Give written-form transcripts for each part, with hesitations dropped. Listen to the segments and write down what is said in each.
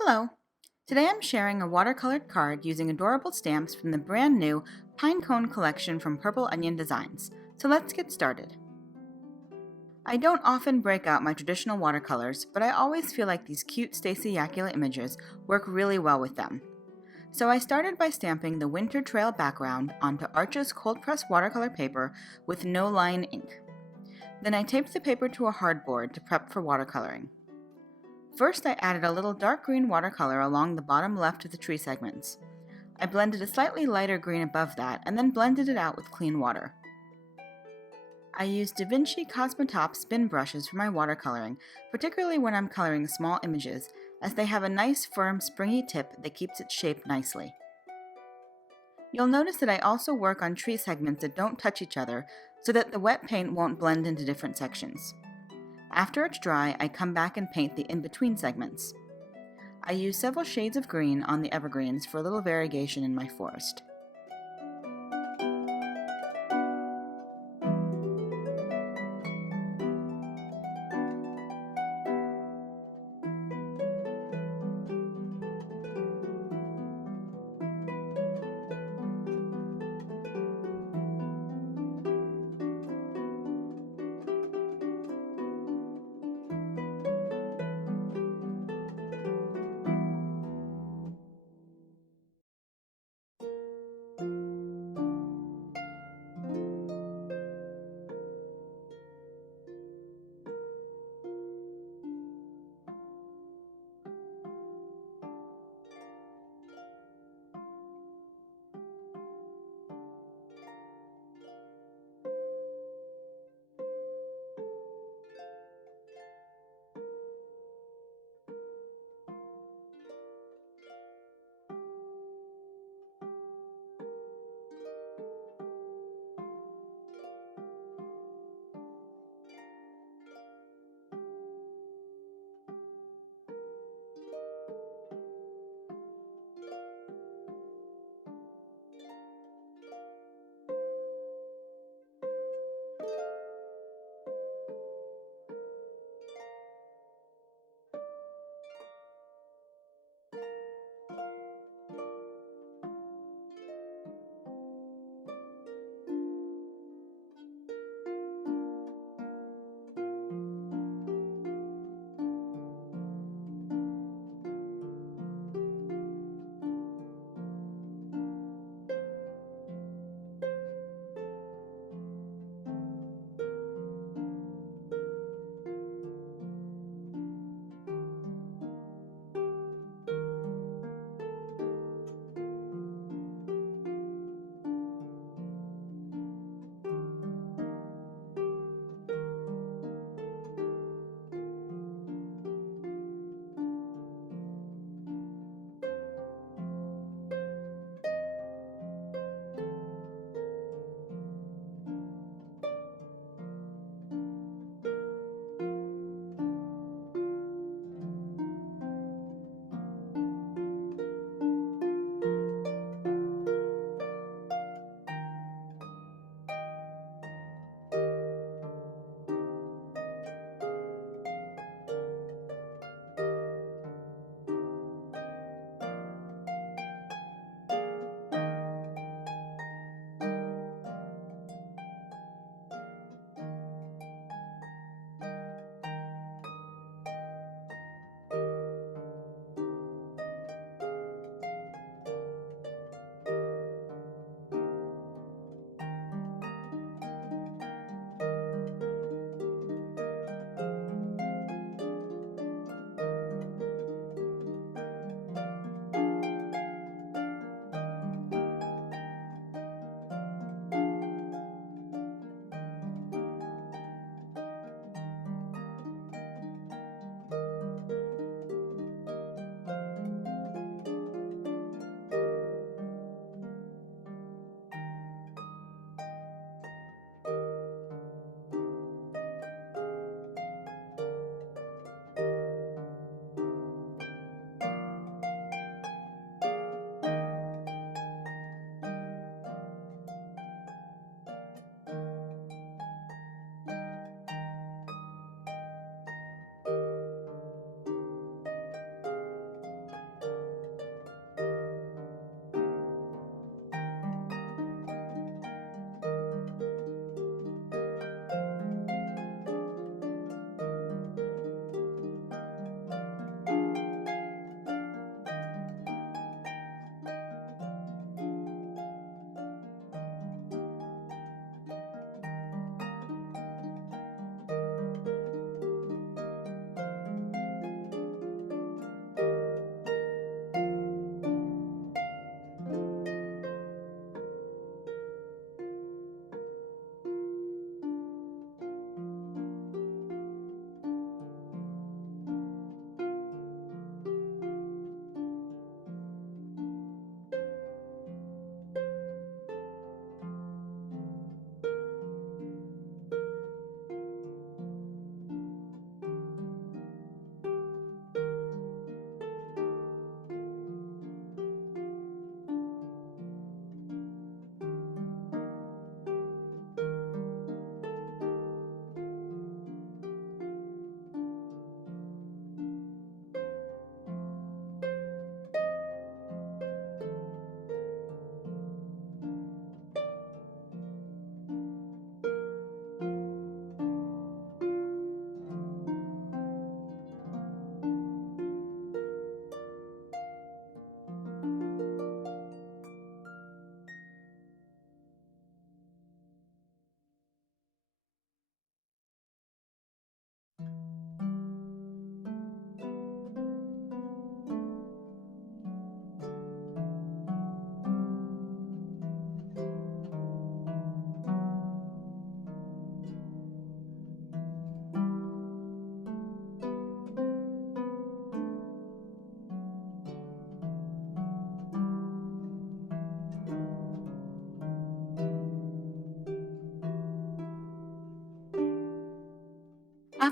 Hello! Today I'm sharing a watercolored card using adorable stamps from the brand new Pinecone collection from Purple Onion Designs. So let's get started. I don't often break out my traditional watercolors, but I always feel like these cute Stacy Yakula images work really well with them. So I started by stamping the Winter Trail background onto Arches cold pressed watercolor paper with no line ink. Then I taped the paper to a hardboard to prep for watercoloring. First, I added a little dark green watercolor along the bottom left of the tree segments. I blended a slightly lighter green above that and then blended it out with clean water. I used Vinci CosmoTop spin brushes for my watercoloring, particularly when I'm coloring small images, as they have a nice firm springy tip that keeps its shape nicely. You'll notice that I also work on tree segments that don't touch each other so that the wet paint won't blend into different sections. After it's dry, I come back and paint the in-between segments. I use several shades of green on the evergreens for a little variegation in my forest.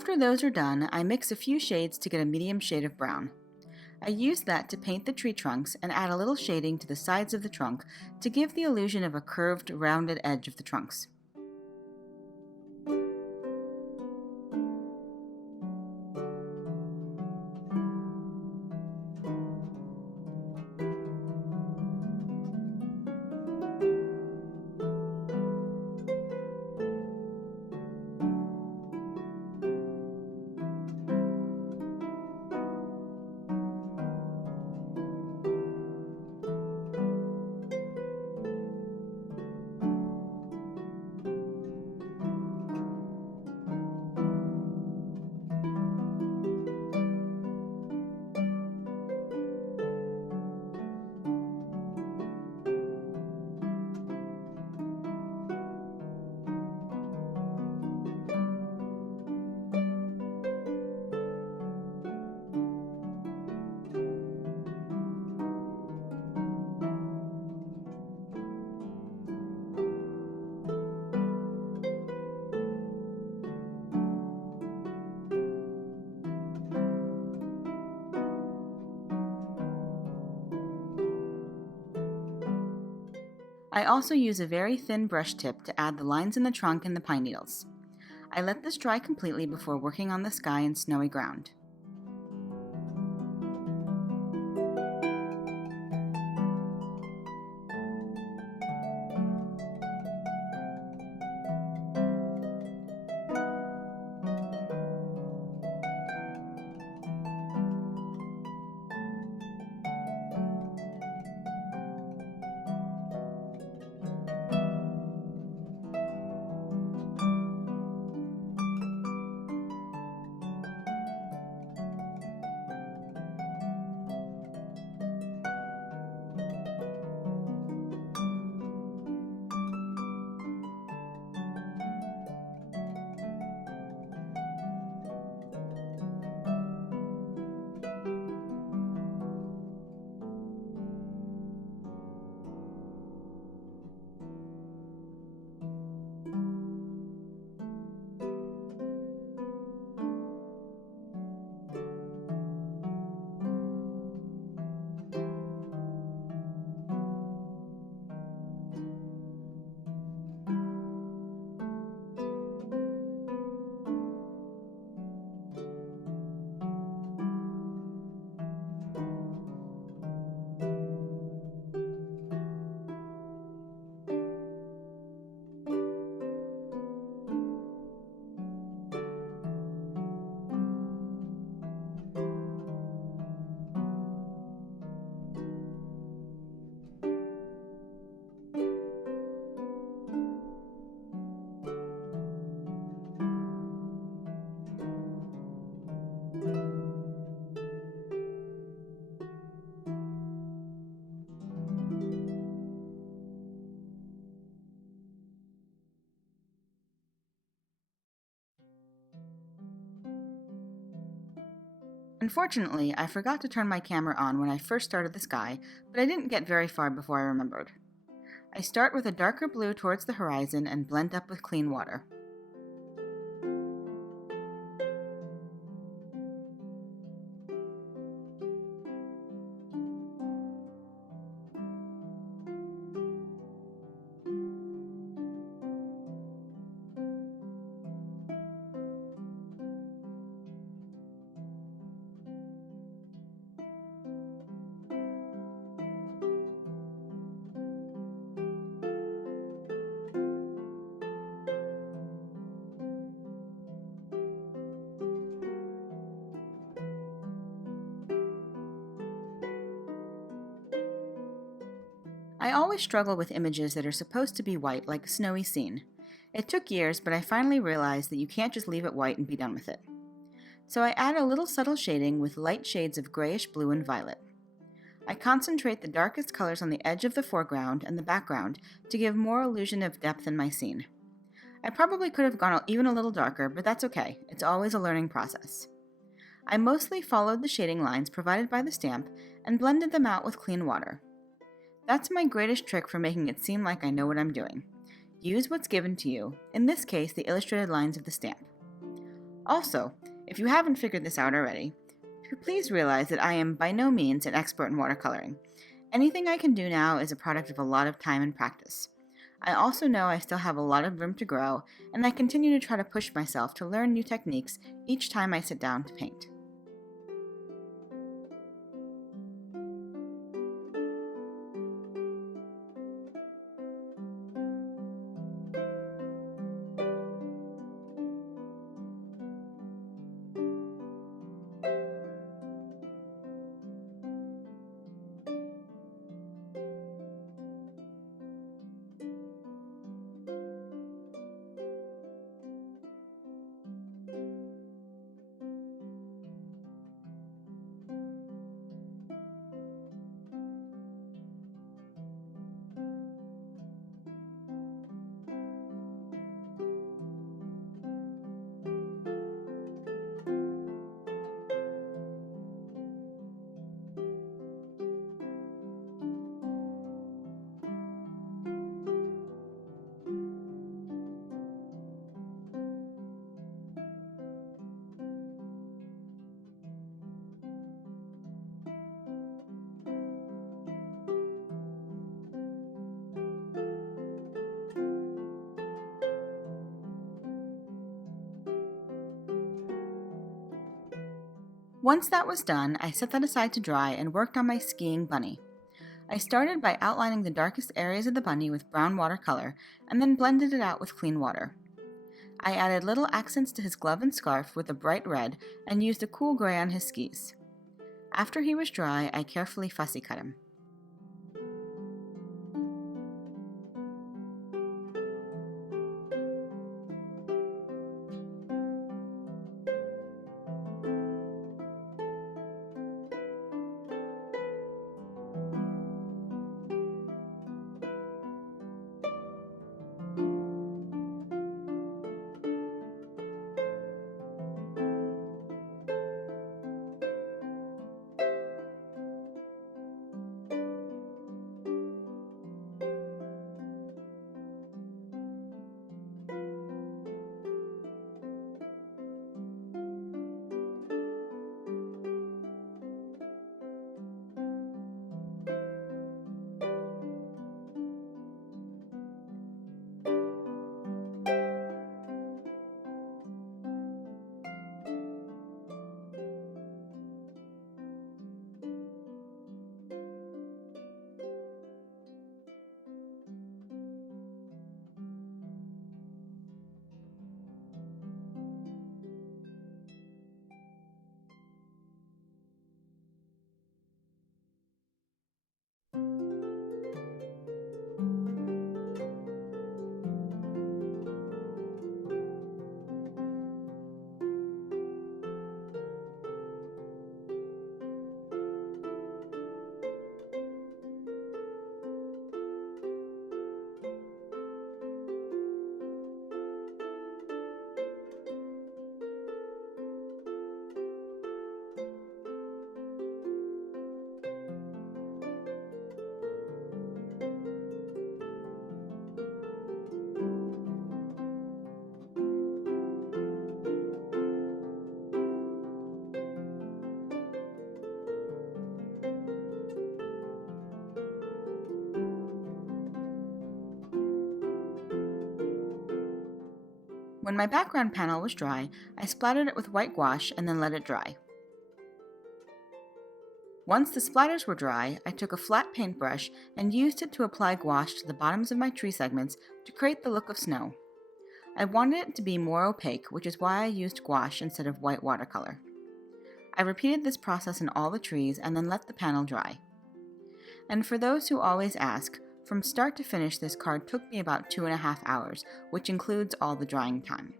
After those are done, I mix a few shades to get a medium shade of brown. I use that to paint the tree trunks and add a little shading to the sides of the trunk to give the illusion of a curved, rounded edge of the trunks. I also use a very thin brush tip to add the lines in the trunk and the pine needles. I let this dry completely before working on the sky and snowy ground. Unfortunately, I forgot to turn my camera on when I first started the sky, but I didn't get very far before I remembered. I start with a darker blue towards the horizon and blend up with clean water. I always struggle with images that are supposed to be white, like a snowy scene. It took years, but I finally realized that you can't just leave it white and be done with it. So I add a little subtle shading with light shades of grayish blue and violet. I concentrate the darkest colors on the edge of the foreground and the background to give more illusion of depth in my scene. I probably could have gone even a little darker, but that's okay. It's always a learning process. I mostly followed the shading lines provided by the stamp and blended them out with clean water. That's my greatest trick for making it seem like I know what I'm doing. Use what's given to you, in this case the illustrated lines of the stamp. Also, if you haven't figured this out already, please realize that I am by no means an expert in watercoloring. Anything I can do now is a product of a lot of time and practice. I also know I still have a lot of room to grow, and I continue to try to push myself to learn new techniques each time I sit down to paint. Once that was done, I set that aside to dry and worked on my skiing bunny. I started by outlining the darkest areas of the bunny with brown watercolor and then blended it out with clean water. I added little accents to his glove and scarf with a bright red and used a cool gray on his skis. After he was dry, I carefully fussy cut him. When my background panel was dry, I splattered it with white gouache and then let it dry. Once the splatters were dry, I took a flat paintbrush and used it to apply gouache to the bottoms of my tree segments to create the look of snow. I wanted it to be more opaque, which is why I used gouache instead of white watercolor. I repeated this process in all the trees and then let the panel dry. And for those who always ask, from start to finish this card took me about 2.5 hours, which includes all the drying time.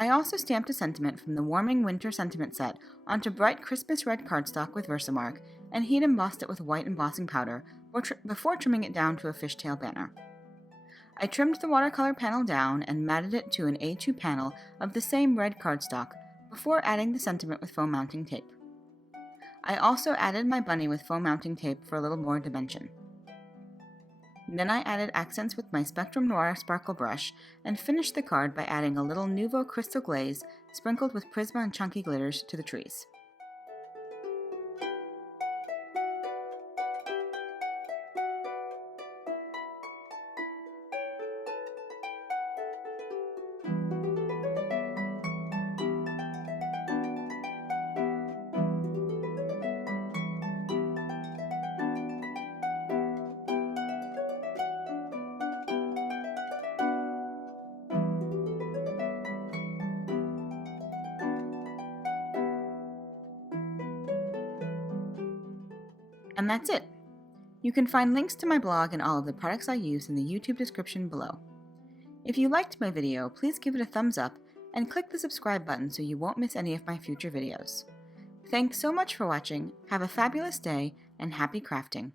I also stamped a sentiment from the Warming Winter Sentiment set onto bright Christmas red cardstock with Versamark and heat embossed it with white embossing powder before trimming it down to a fishtail banner. I trimmed the watercolor panel down and matted it to an A2 panel of the same red cardstock before adding the sentiment with foam mounting tape. I also added my bunny with foam mounting tape for a little more dimension. Then I added accents with my Spectrum Noir sparkle brush and finished the card by adding a little Nouveau crystal glaze sprinkled with Prisma and chunky glitters to the trees. And that's it! You can find links to my blog and all of the products I use in the YouTube description below. If you liked my video, please give it a thumbs up and click the subscribe button so you won't miss any of my future videos. Thanks so much for watching, have a fabulous day, and happy crafting!